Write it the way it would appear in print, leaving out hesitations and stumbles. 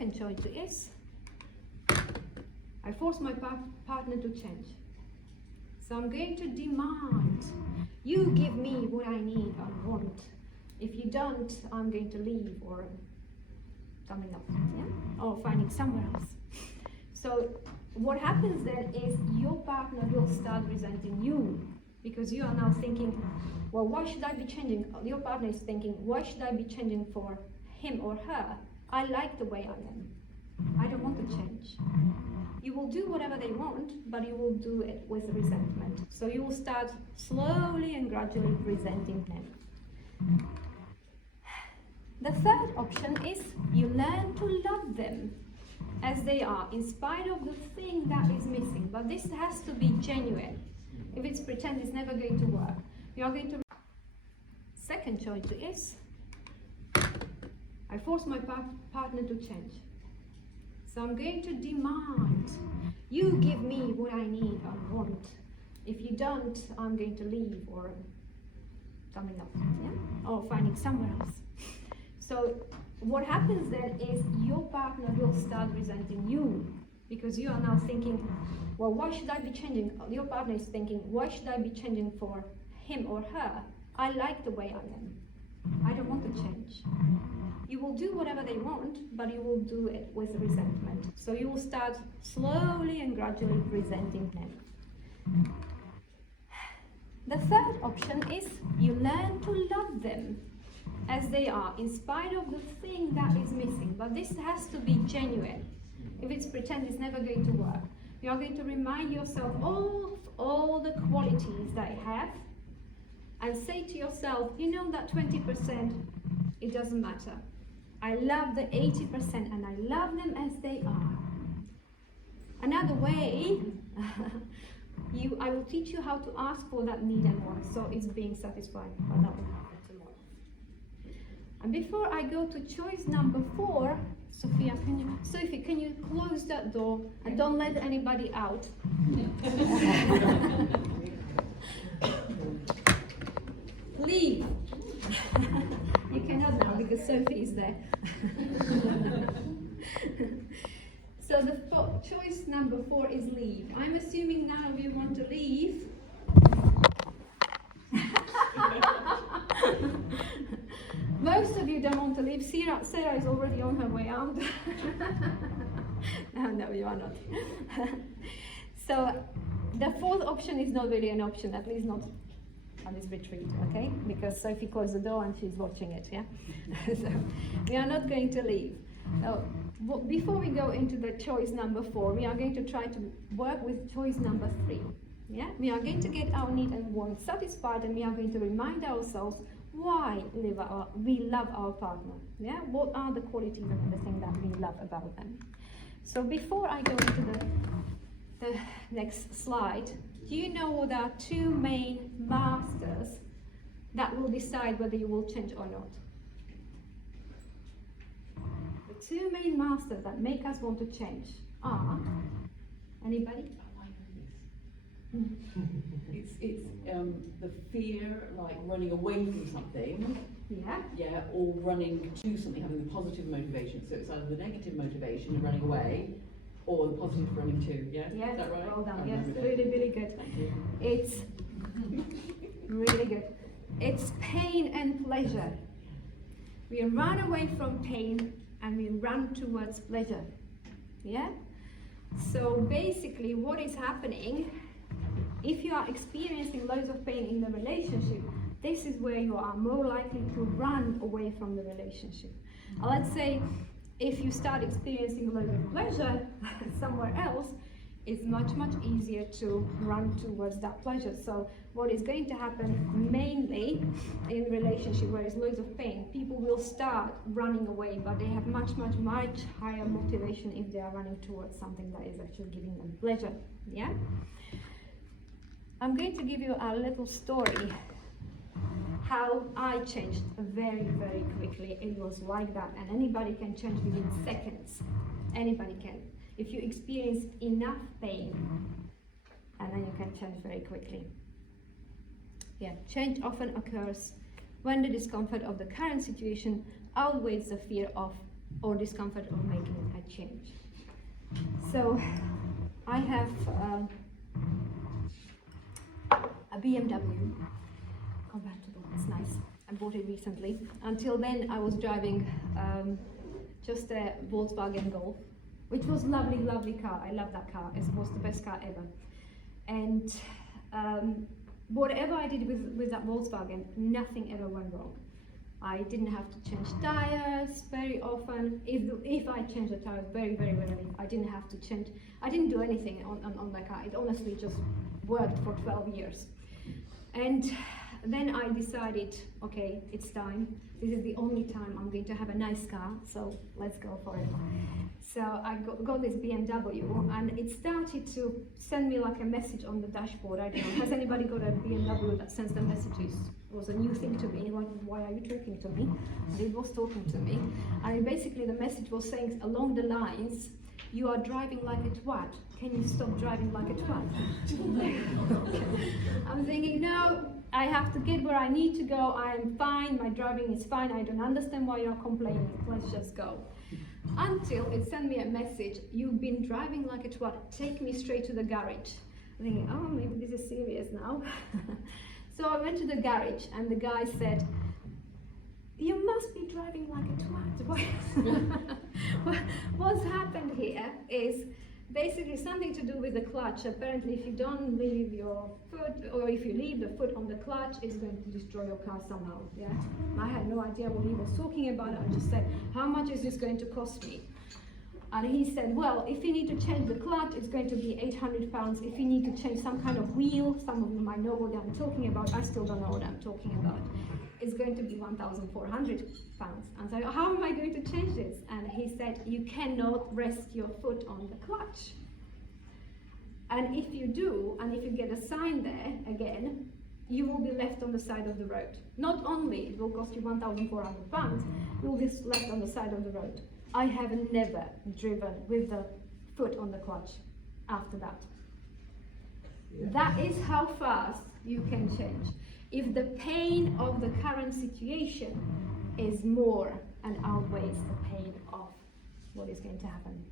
Second choice is, I force my partner to change. So I'm going to demand, you give me what I need or want. If you don't, I'm going to leave or coming up, yeah? Or finding somewhere else. So what happens then is your partner will start resenting you because you are now thinking, well, why should I be changing? Your partner is thinking, why should I be changing for him or her? I like the way I am. I don't want to change. You will do whatever they want, but you will do it with resentment. So you will start slowly and gradually resenting them. The third option is you learn to love them as they are, in spite of the thing that is missing. But this has to be genuine. If it's pretend, it's never going to work. You are going to. Second choice is, I force my partner to change. So I'm going to demand, you give me what I need or want. If you don't, I'm going to leave or coming up, yeah? Or finding somewhere else. So what happens then is your partner will start resenting you because you are now thinking, well, why should I be changing? Your partner is thinking, why should I be changing for him or her? I like the way I am. I don't want to change. You will do whatever they want, but you will do it with resentment. So you will start slowly and gradually resenting them. The third option is you learn to love them as they are, in spite of the thing that is missing. But this has to be genuine. If it's pretend, it's never going to work. You are going to remind yourself of all the qualities that you have and say to yourself, you know that 20%, it doesn't matter. I love the 80% and I love them as they are. Another way, I will teach you how to ask for that need and want, so it's being satisfied. But that will happen tomorrow. And before I go to choice number 4, Sophie, can you close that door and don't let anybody out? Leave. You cannot now because Sophie is there. So the choice number 4 is leave. I'm assuming none of you want to leave. Most of you don't want to leave. Sarah is already on her way out. No, you are not. So the fourth option is not really an option, at least not on this retreat, okay? Because Sophie closed the door and she's watching it, yeah? So we are not going to leave. Now, before we go into the choice number 4, we are going to try to work with choice number 3. Yeah? We are going to get our need and want satisfied, and we are going to remind ourselves why we love our partner. Yeah? What are the qualities and everything that we love about them? So before I go into the next slide, do you know there are 2 main masters that will decide whether you will change or not? The 2 main masters that make us want to change are, anybody? It's the fear, like running away from something, Yeah, or running to something, having the positive motivation. So it's either the negative motivation of running away, or the positive running to. Yeah, yes, is that right? well done. Yes, really, really good. Thank you. It's really good. It's pain and pleasure. We run away from pain and we run towards pleasure. Yeah. So basically, what is happening? If you are experiencing loads of pain in the relationship, this is where you are more likely to run away from the relationship. Let's say if you start experiencing loads of pleasure somewhere else, it's much, much easier to run towards that pleasure. So what is going to happen mainly in relationship where there's loads of pain, people will start running away, but they have much, much, much higher motivation if they are running towards something that is actually giving them pleasure. Yeah? I'm going to give you a little story how I changed very, very quickly. It was like that, and anybody can change within seconds. Anybody can. If you experience enough pain, and then you can change very quickly. Yeah, change often occurs when the discomfort of the current situation outweighs the fear of or discomfort of making a change. So I have a BMW convertible, it's nice. I bought it recently. Until then I was driving just a Volkswagen Golf, which was lovely, lovely car. I love that car. It was the best car ever. And whatever I did with that Volkswagen, nothing ever went wrong. I didn't have to change tires very often. If I changed the tires very, very rarely, I didn't have to change. I didn't do anything on the car. It honestly just worked for 12 years. And then I decided, okay, it's time. This is the only time I'm going to have a nice car, so let's go for it. So I got this BMW, and it started to send me like a message on the dashboard. I don't know, has anybody got a BMW that sends the messages? It was a new thing to me, like, why are you talking to me? And it was talking to me. And basically the message was saying along the lines, you are driving like a twat. Can you stop driving like a twat? I'm thinking, no, I have to get where I need to go. I am fine, my driving is fine. I don't understand why you're complaining. Let's just go. Until it sent me a message, you've been driving like a twat, take me straight to the garage. I'm thinking, oh, maybe this is serious now. So I went to the garage and the guy said, you must be driving like a twat. What's happened here is basically something to do with the clutch. Apparently if you don't leave your foot, or if you leave the foot on the clutch, it's going to destroy your car somehow. Yeah, I had no idea what he was talking about. I just said, how much is this going to cost me? And he said, well, if you need to change the clutch, it's going to be £800. If you need to change some kind of wheel, some of you might know what I'm talking about. I still don't know what I'm talking about. It's going to be £1,400. And so, how am I going to change this? And he said, you cannot rest your foot on the clutch. And if you do, and if you get a sign there again, you will be left on the side of the road. Not only it will cost you £1,400, you will be left on the side of the road. I have never driven with the foot on the clutch after that. Yeah. That is how fast you can change. If the pain of the current situation is more and outweighs the pain of what is going to happen